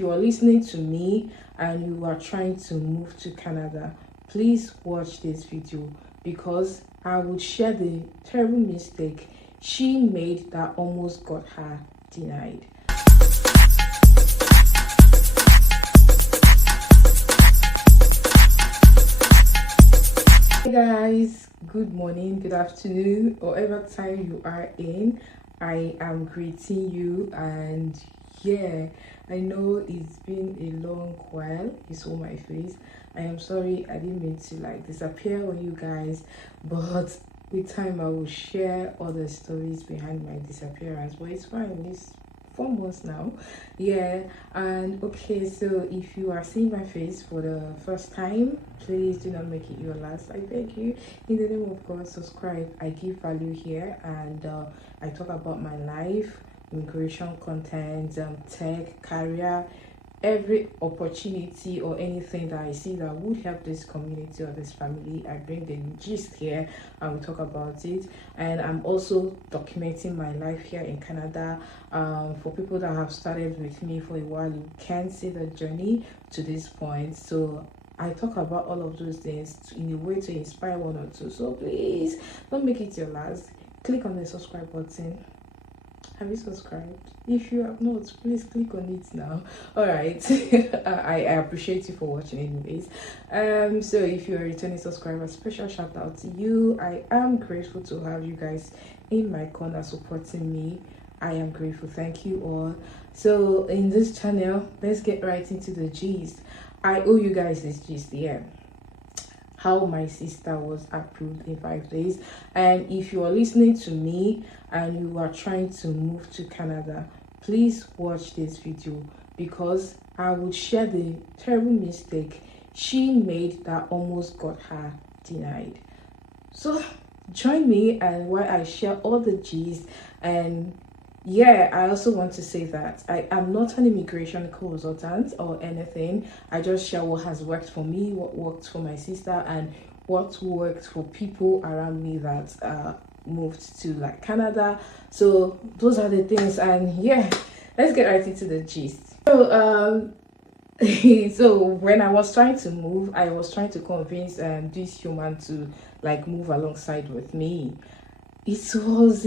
if you are listening to me and you are trying to move to Canada, please watch this video, because I would share the terrible mistake she made that almost got her denied. Hey guys, good morning, good afternoon, whatever time you are in. I am greeting you, and yeah, I know it's been a long while. You saw my face. I am sorry, I didn't mean to disappear on you guys, but with time I will share all the stories behind my disappearance. But it's fine, it's 4 months now. Yeah. And okay, so if you are seeing my face for the first time, please do not make it your last. I beg you, in the name of God, subscribe. I give value here, and I talk about my life, immigration content, tech, career, every opportunity or anything that I see that would help this community or this family. I bring the gist here and we talk about it. And I'm also documenting my life here in Canada. For people that have started with me for a while, you can see the journey to this point. So I talk about all of those things in a way to inspire one or two. So please don't make it your last. Click on the subscribe button. Have you subscribed? If you have not, please click on it now. All right. I appreciate you for watching anyways. So if you're a returning subscriber, special shout out to you. I am grateful to have you guys in my corner supporting me. I am grateful. Thank you all. So in this channel, let's get right into the gist. I owe you guys this gist here. How my sister was approved in 5 days. And if you are listening to me and you are trying to move to Canada, please watch this video, because I would share the terrible mistake she made that almost got her denied. So join me and while I share all the gist. And yeah, I also want to say that I am not an immigration consultant or anything. I just share what has worked for me, what worked for my sister, and what worked for people around me that moved to Canada. So those are the things. And yeah, let's get right into the gist. So so when I was trying to move, I was trying to convince this human to move alongside with me. It was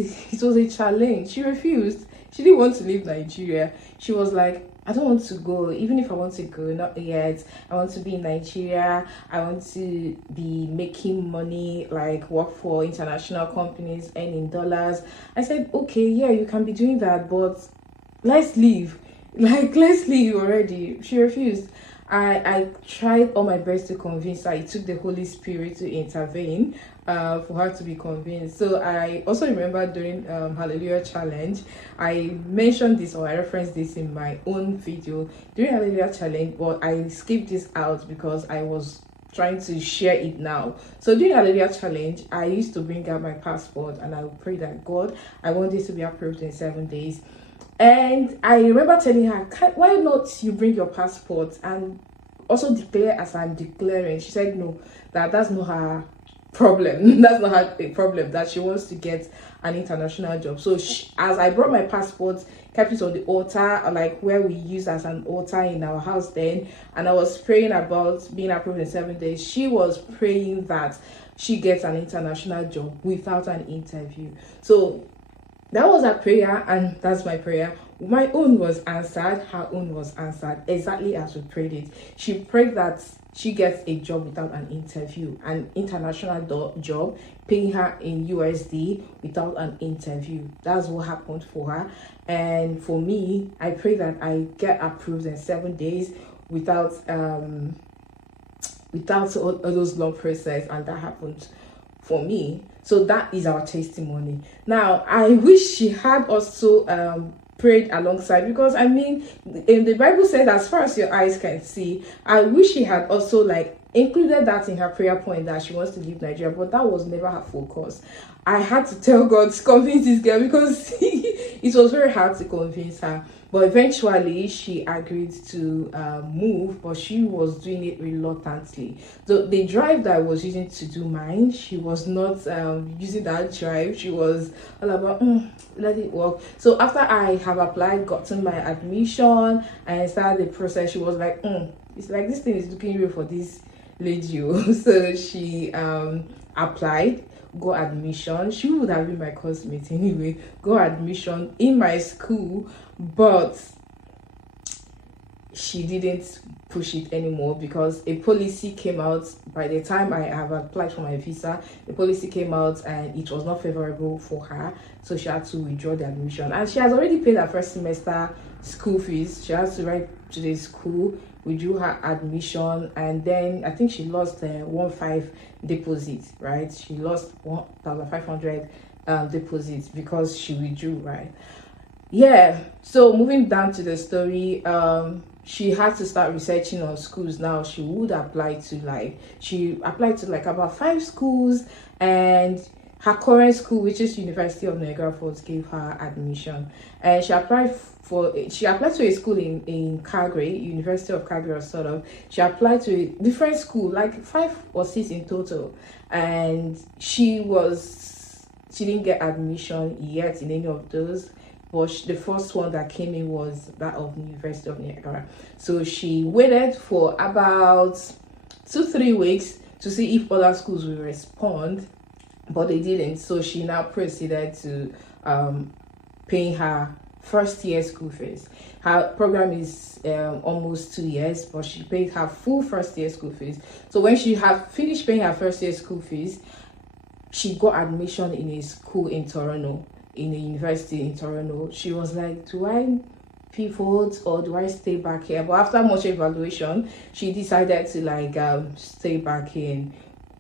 a challenge. She refused. She didn't want to leave Nigeria. She was like, I don't want to go. Even if I want to go, not yet. I want to be in Nigeria. I want to be making money, work for international companies, earning dollars. I said, okay, yeah, you can be doing that, but let's leave. Let's leave already. She refused. I tried all my best to convince her. It took the Holy Spirit to intervene for her to be convinced. So I also remember during Hallelujah Challenge, I mentioned this, or I referenced this in my own video during Hallelujah Challenge, but I skipped this out because I was trying to share it now. So during Hallelujah Challenge, I used to bring out my passport and I would pray that, God, I want this to be approved in 7 days. And I remember telling her, why not you bring your passport and also declare as I'm declaring? She said no, that's not her problem. That's not her problem, that she wants to get an international job. So as I brought my passport, kept it on the altar, where we use as an altar in our house then, and I was praying about being approved in 7 days, she was praying that she gets an international job without an interview. So that was her prayer, and that's my prayer. My own was answered, her own was answered, exactly as we prayed it. She prayed that she gets a job without an interview, an international job, paying her in USD without an interview. That's what happened for her. And for me, I pray that I get approved in 7 days without all those long process, and that happened for me. So that is our testimony. Now I wish she had also prayed alongside, because in the Bible said, as far as your eyes can see. I wish she had also included that in her prayer point, that she wants to leave Nigeria, but that was never her focus. I had to tell God to convince this girl, because it was very hard to convince her. But eventually she agreed to move, but she was doing it reluctantly. So the drive that I was using to do mine, she was not using that drive. She was all about let it work. So after I have applied, gotten my admission and started the process, she was like it's like this thing is looking real for this lady. So she applied, got admission. She would have been my classmate anyway, got admission in my school, but she didn't push it anymore because a policy came out. By the time I have applied for my visa, the policy came out and it was not favorable for her, so she had to withdraw the admission. And she has already paid her first semester school fees. She has to write to the school, withdrew her admission, and then I think she lost 1,500 deposit, right? She lost 1,500 deposits because she withdrew, right? Yeah, so moving down to the story, she had to start researching on schools. Now she would apply to like about 5 schools, and her current school, which is University of Niagara Falls, gave her admission. And she applied to a school in Calgary, University of Calgary, sort of. She applied to a different school, like 5 or 6 in total, and she didn't get admission yet in any of those. But the first one that came in was that of the University of Niagara. So she waited for about 2-3 weeks to see if other schools will respond, but they didn't. So she now proceeded to paying her first year school fees. Her program is almost 2 years, but she paid her full first year school fees. So when she had finished paying her first year school fees, she got admission in a school in Toronto, in a university in Toronto. She was like, do I pivot or do I stay back here? But after much evaluation, she decided to stay back in,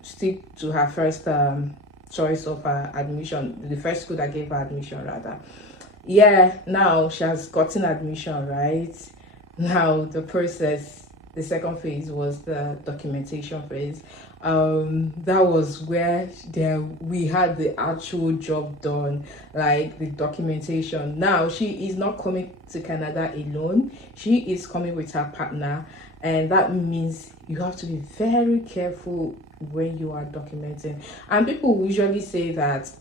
stick to her first choice of admission, the first school that gave her admission rather. Yeah, now she has gotten admission, right? Now the process, the second phase was the documentation phase. That was where we had the actual job done, like the documentation. Now she is not coming to Canada alone. She is coming with her partner, and that means you have to be very careful when you are documenting. And people usually say that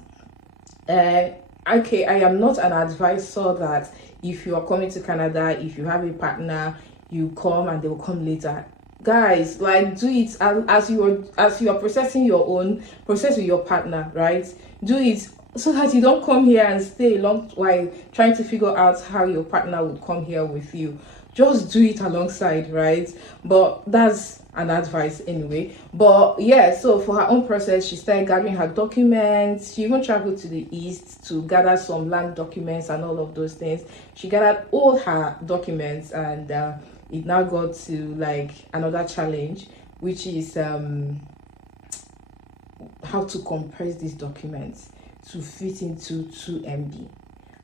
okay, I am not an advisor that if you are coming to Canada, if you have a partner, you come and they will come later. Guys, like, do it as you are processing your own process with your partner, right? Do it so that you don't come here and stay a long while trying to figure out how your partner would come here with you. Just do it alongside, right? But that's an advice anyway. But yeah, so for her own process, she started gathering her documents. She even traveled to the east to gather some land documents and all of those things. She gathered all her documents, and it now got to like another challenge, which is how to compress these documents to fit into 2 MB.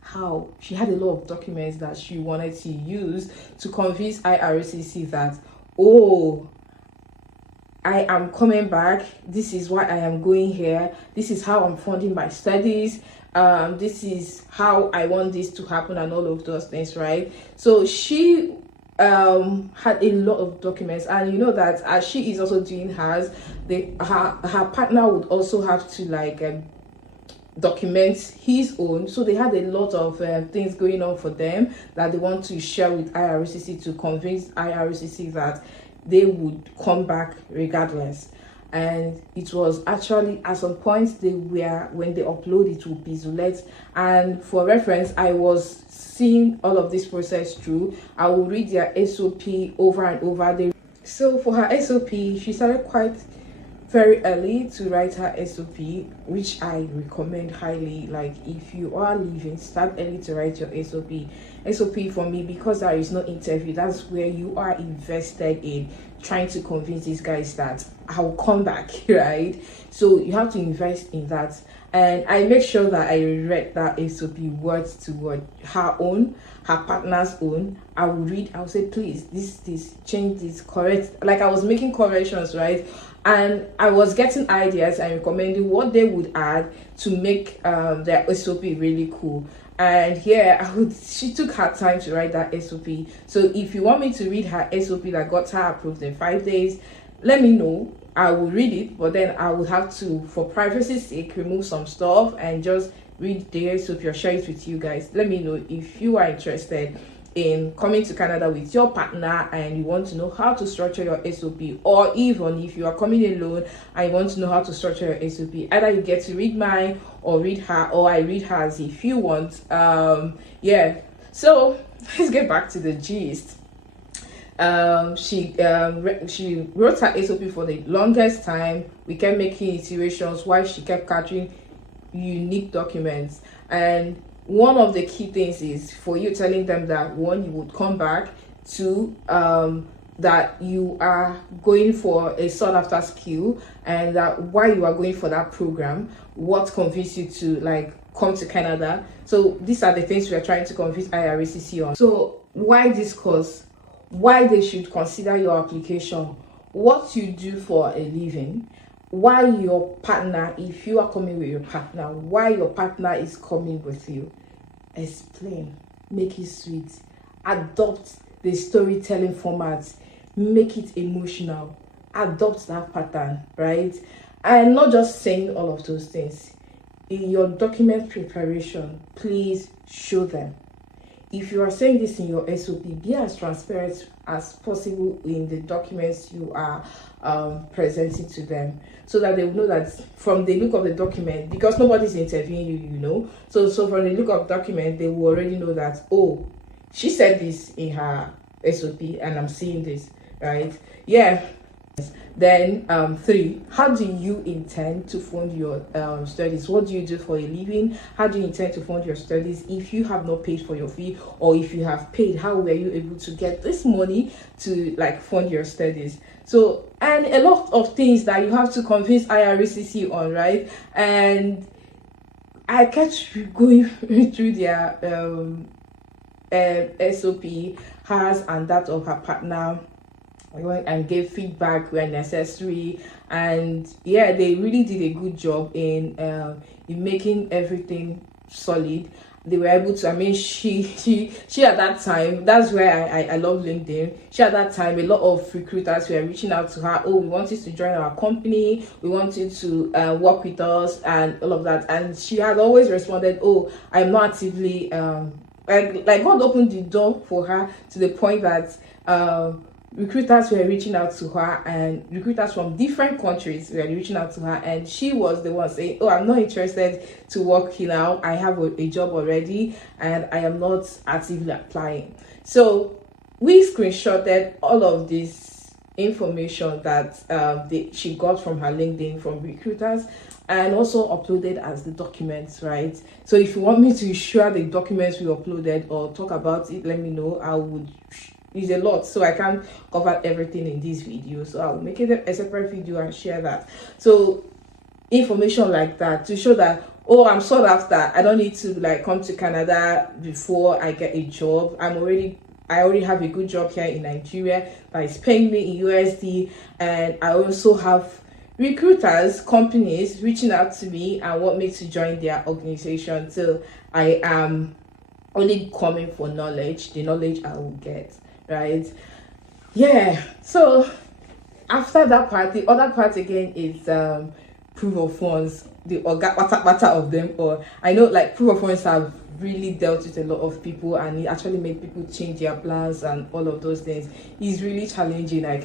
How she had a lot of documents that she wanted to use to convince IRCC that, oh, I am coming back, this is why I am going here, this is how I'm funding my studies, this is how I want this to happen, and all of those things, right? So she had a lot of documents, and you know that as she is also doing hers, her partner would also have to document his own. So they had a lot of things going on for them that they want to share with IRCC to convince IRCC that they would come back regardless. And it was actually at some point when they upload it to Bizulet. And for reference, I was seeing all of this process through. I will read their SOP over and over. So for her SOP, she started quite very early to write her SOP, which I recommend highly. Like, if you are leaving, start early to write your SOP. SOP for me, because there is no interview, that's where you are invested in trying to convince these guys that I'll come back, right? So you have to invest in that. And I make sure that I read that SOP word to word, her own, her partner's own. I will read, I'll say, please, this, change this, correct. Like, I was making corrections, right? And I was getting ideas and recommending what they would add to make their SOP really cool. And yeah, she took her time to write that SOP. So if you want me to read her SOP that got her approved in 5 days, let me know. I will read it, but then I will have to, for privacy's sake, remove some stuff and just read the SOP or share it with you guys. Let me know if you are interested in coming to Canada with your partner and you want to know how to structure your SOP, or even if you are coming alone and you want to know how to structure your SOP. Either you get to read mine or read her, or I read hers if you want. Yeah, so let's get back to the gist. She wrote her SOP for the longest time. We kept making iterations while she kept catching unique documents, and one of the key things is for you telling them that, one, you would come back, two, that you are going for a sought after skill, and that why you are going for that program, what convinced you to like come to Canada. So these are the things we are trying to convince IRCC on. So why this course, why they should consider your application, what you do for a living, why your partner, if you are coming with your partner, why your partner is coming with you. Explain, make it sweet, adopt the storytelling format, make it emotional, adopt that pattern, right? And not just saying all of those things. In your document preparation, please show them. If you are saying this in your SOP, be as transparent as possible in the documents you are presenting to them, so that they will know that from the look of the document, because nobody's interviewing you, you know. So from the look of the document, they will already know that, oh, she said this in her SOP and I'm seeing this, right? Yeah. Then 3, how do you intend to fund your studies? What do you do for a living? How do you intend to fund your studies? If you have not paid for your fee, or if you have paid, how were you able to get this money to like fund your studies? So, and a lot of things that you have to convince IRCC on, right? And I kept going through their SOP, hers and that of her partner, and gave feedback where necessary. And yeah, they really did a good job in making everything solid. They were able to, I mean, she at that time, that's where I love LinkedIn. She at that time, a lot of recruiters were reaching out to her. Oh, we want you to join our company, we want you to work with us and all of that. And she had always responded, oh, I'm not actively like God opened the door for her to the point that recruiters were reaching out to her, and recruiters from different countries were reaching out to her, and she was the one saying, oh, I'm not interested to work here now, I have a job already and I am not actively applying. So we screenshotted all of this information that she got from her LinkedIn from recruiters, and also uploaded as the documents, right? So if you want me to share the documents we uploaded or talk about it, let me know. I would. It's a lot, so I can't cover everything in this video, so I'll make it a separate video and share that. So information like that to show that, oh, I'm sought after, I don't need to like come to Canada before I get a job. I already have a good job here in Nigeria that is paying me in USD, and I also have recruiters, companies reaching out to me and want me to join their organization. So I am only coming for knowledge, the knowledge I will get, right? Yeah. So after that part, the other part again is proof of funds, the matter of them. Or I know like proof of funds have really dealt with a lot of people, and it actually made people change their plans and all of those things. It's really challenging. I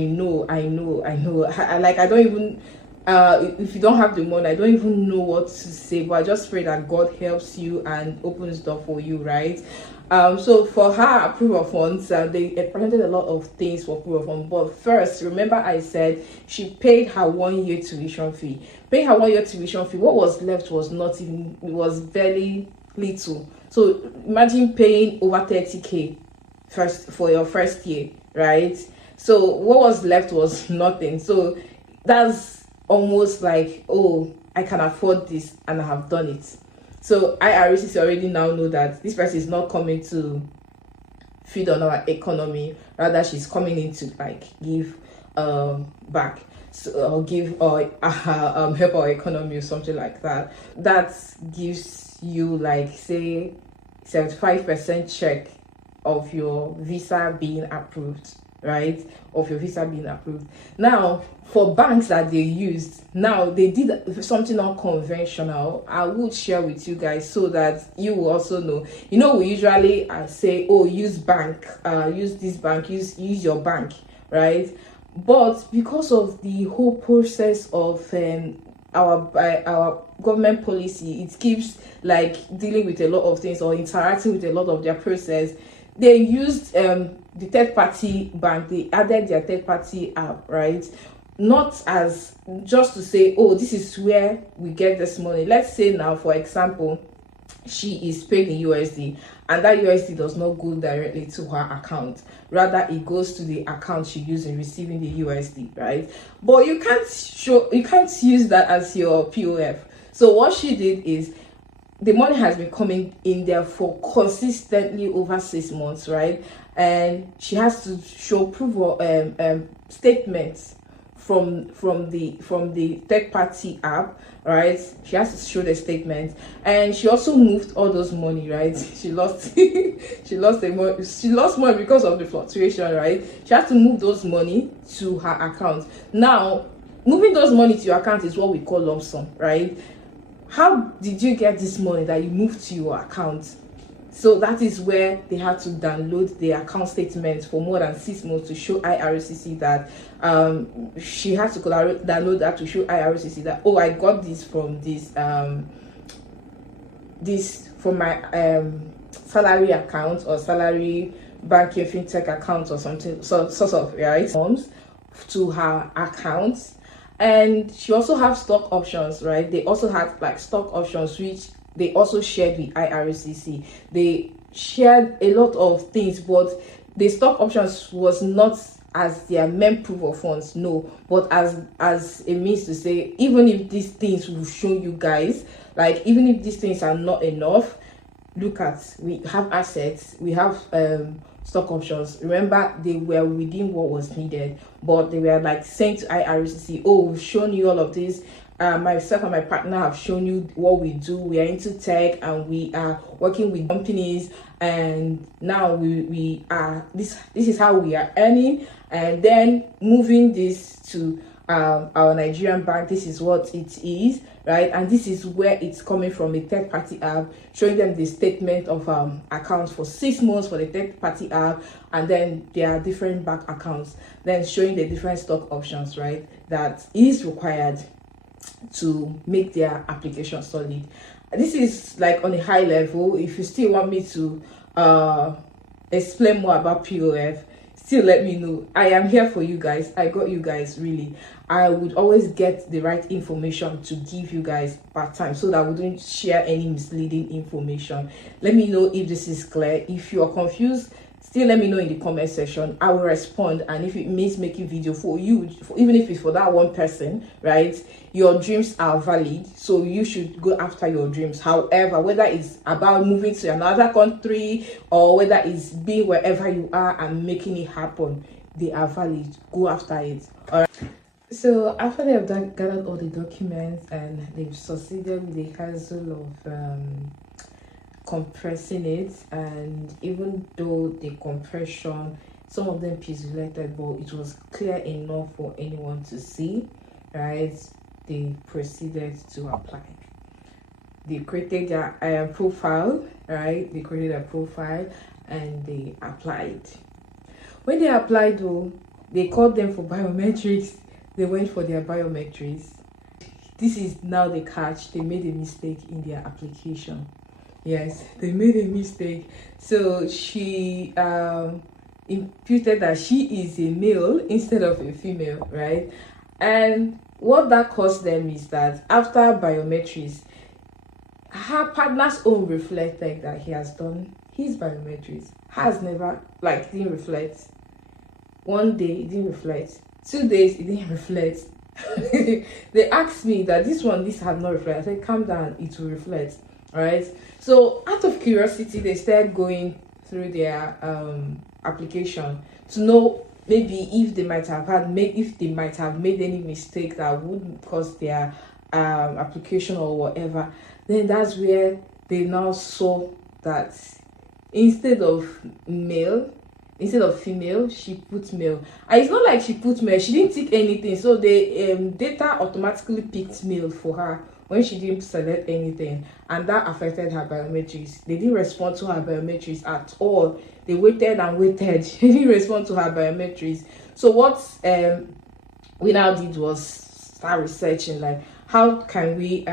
know. Like I don't even if you don't have the money, I don't even know what to say, but I just pray that God helps you and opens door for you, right? So for her proof of funds, they presented a lot of things for proof of funds. But first, remember I said she paid her 1-year tuition fee. Paying her 1-year tuition fee, what was left was not even, it was very little. So imagine paying over 30K first for your first year, right? So what was left was nothing. So that's almost like, oh, I can afford this and I have done it. So IRCC already now know that this person is not coming to feed on our economy, rather she's coming in to like give back, so, or give or help our economy or something like that. That gives you like say 75% check of your visa being approved, right? Of your visa being approved. Now, for banks that they used, now they did something unconventional. I will share with you guys so that you will also know. You know, we usually say, oh, use bank, use this bank, use your bank, right? But because of the whole process of our government policy, it keeps like dealing with a lot of things or interacting with a lot of their process. They used the third party bank. They added their third party app, right? Not as just to say, oh, this is where we get this money. Let's say now, for example, she is paid in USD and that USD does not go directly to her account, rather it goes to the account she used in receiving the USD, right? But you can't use that as your POF. So what she did is, the money has been coming in there for consistently over 6 months, right? And she has to show proof of statements from the third party app, right? She has to show the statement, and she also moved all those money, right? She lost she lost money because of the fluctuation, right? She has to move those money to her account. Now, moving those money to your account is what we call lump sum, right? How did you get this money that you moved to your account? So that is where they had to download the account statement for more than 6 months to show IRCC that she has to download that to show IRCC that, oh, I got this from this from my salary account or salary banking fintech account or something, sort of, right? Forms to her account. And she also have stock options, right? They also had like stock options which they also shared with IRCC. They shared a lot of things, but the stock options was not as their main proof of funds, no, but as a means to say, even if these things will show you guys, like even if these things are not enough, look at, we have assets, we have stock options. Remember, they were within what was needed, but they were like saying to IRCC, oh, we've shown you all of this. Myself and my partner have shown you what we do. We are into tech and we are working with companies, and now we are this is how we are earning, and then moving this to our Nigerian bank. This is what it is, right? And this is where it's coming from, a third party app, showing them the statement of accounts for 6 months for the third party app, and then there are different bank accounts, then showing the different stock options, right, that is required to make their application solid. This is like on a high level. If you still want me to explain more about POF, still let me know. I am here for you guys. I got you guys, really. I would always get the right information to give you guys part time so that we don't share any misleading information. Let me know if this is clear. If you are confused, still let me know in the comment section. I will respond, and if it means making video for you, even if it's for that one person, right, your dreams are valid, so you should go after your dreams. However, whether it's about moving to another country or whether it's being wherever you are and making it happen, they are valid. Go after it. All right. So after they have gathered all the documents and they've succeeded with the hassle of compressing it, and even though the compression, some of them pixelated, but it was clear enough for anyone to see, right, they proceeded to apply. They created their profile, right? They created a profile and they applied. When they applied, though, they called them for biometrics. They went for their biometrics. This is now the catch. They made a mistake in their application. Yes, they made a mistake. So she imputed that she is a male instead of a female, right? And what that cost them is that after biometrics, her partner's own reflected that he has done his biometrics. Has never, like, didn't reflect. One day it didn't reflect. 2 days it didn't reflect. They asked me that this has not reflected. I said, calm down, it will reflect. All right. So out of curiosity, they started going through their application to know maybe if they might have made any mistake that would cause their application or whatever. Then that's where they now saw that instead of female, she put male. And it's not like she put male, she didn't tick anything, so the data automatically picked male for her when she didn't select anything, and that affected her biometrics. They didn't respond to her biometrics at all. They waited and waited. She didn't respond to her biometrics. So what we now did was start researching, like, how can we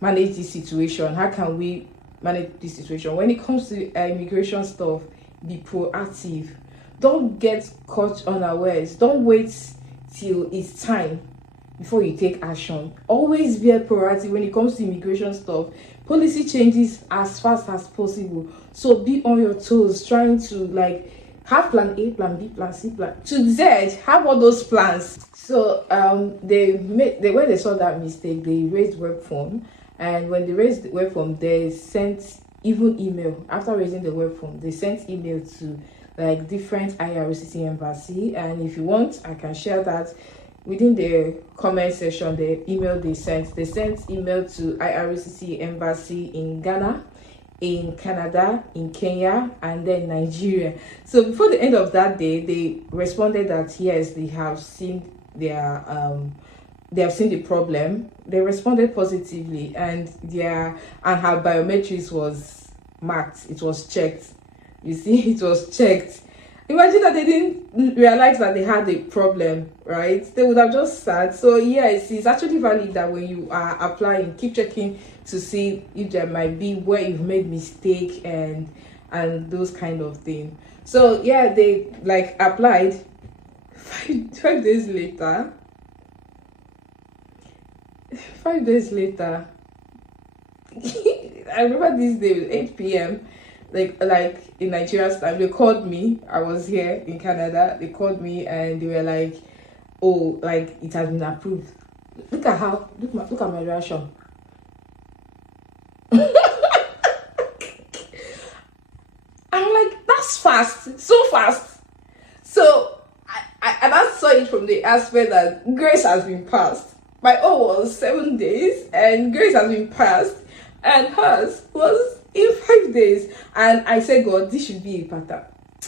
manage this situation? How can we manage this situation when it comes to immigration stuff? Be proactive. Don't get caught unawares. Don't wait till it's time before you take action. Always be proactive when it comes to immigration stuff. Policy changes as fast as possible, so be on your toes, trying to like have plan A, plan B, plan C, plan to Z. Have all those plans. So when they saw that mistake, they raised web form, and when they raised the web form, they sent even email. After raising the web form, they sent email to like different IRCC embassy, and if you want, I can share that within the comment section. The email they sent email to IRCC embassy in Ghana, in Canada, in Kenya, and then Nigeria. So before the end of that day, they responded that yes, they have seen their the problem. They responded positively, and her biometrics was marked. It was checked. You see, it was checked. Imagine that they didn't realize that they had a problem, right? They would have just sat. So yes, it's actually valid that when you are applying, keep checking to see if there might be where you've made mistake and those kind of things. So yeah, they like applied. 5 days later, 5 days later, I remember this day, 8 p.m. like in Nigeria's time, they called me. I was here in Canada. They called me and they were like, "Oh, like it has been approved." Look at my reaction. I'm like, that's fast, so fast. So I saw it from the aspect that grace has been passed. My own was 7 days, and grace has been passed, and hers was in 5 days. And I said, God, this should be a pattern.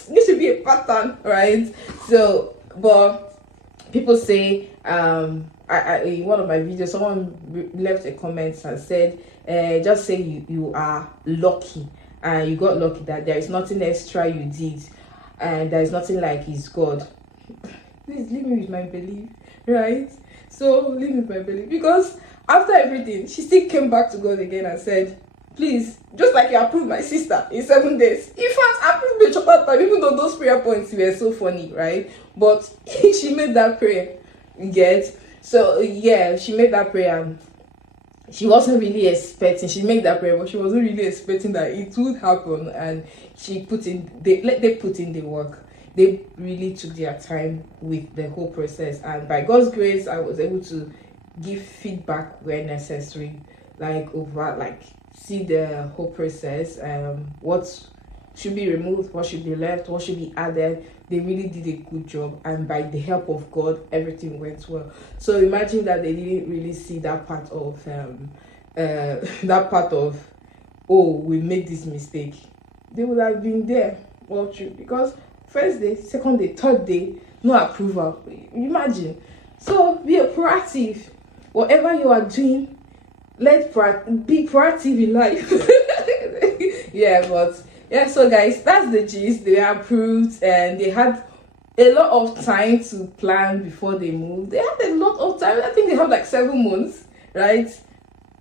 This should be a pattern, right? So, but people say, in one of my videos, someone left a comment and said, just say you are lucky, and you got lucky that there is nothing extra you did, and there is nothing like it's God. Please leave me with my belief, right? So leave me with my belief, because after everything, she still came back to God again and said, please, just like you approved my sister in 7 days, in fact, approve me chopper time, even though those prayer points were so funny, right? But she made that prayer, you get? So yeah, she made that prayer. She wasn't really expecting. She made that prayer, but she wasn't really expecting that it would happen. And she put in. They put in the work. They really took their time with the whole process. And by God's grace, I was able to give feedback where necessary, see the whole process. What should be removed, what should be left, what should be added. They really did a good job, and by the help of God, everything went well. So imagine that they didn't really see that part of oh, we made this mistake. They would have been there all through, because first day, second day, third day, no approval. Imagine. So be proactive. Whatever you are doing, be proactive in life. Yeah, so guys, that's the gist. They were approved, and they had a lot of time to plan before they moved. They had a lot of time. I think they have like 7 months, right?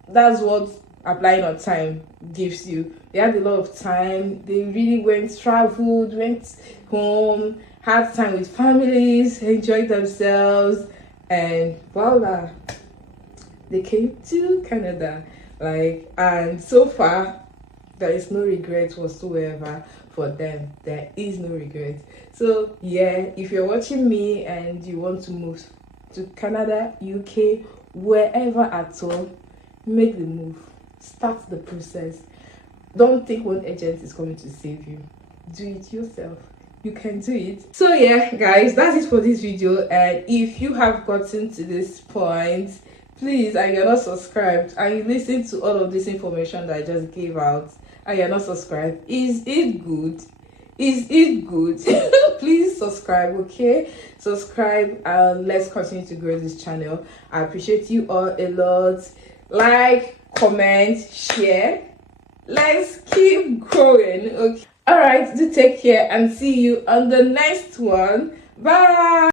That's what applying on time gives you. They had a lot of time. They really traveled, went home, had time with families, enjoyed themselves, and voila, they came to Canada. And so far, there is no regret whatsoever for them. There is no regret. So yeah, if you're watching me and you want to move to Canada, UK, wherever at all, make the move. Start the process. Don't think one agent is coming to save you. Do it yourself. You can do it. So yeah, guys, that's it for this video. And if you have gotten to this point, Please, and you're not subscribed, and you listen to all of this information that I just gave out, and you're not subscribed, is it good? Is it good? Please subscribe, okay? Subscribe, and let's continue to grow this channel. I appreciate you all a lot. Like, comment, share. Let's keep growing, okay? All right, do take care and see you on the next one. Bye.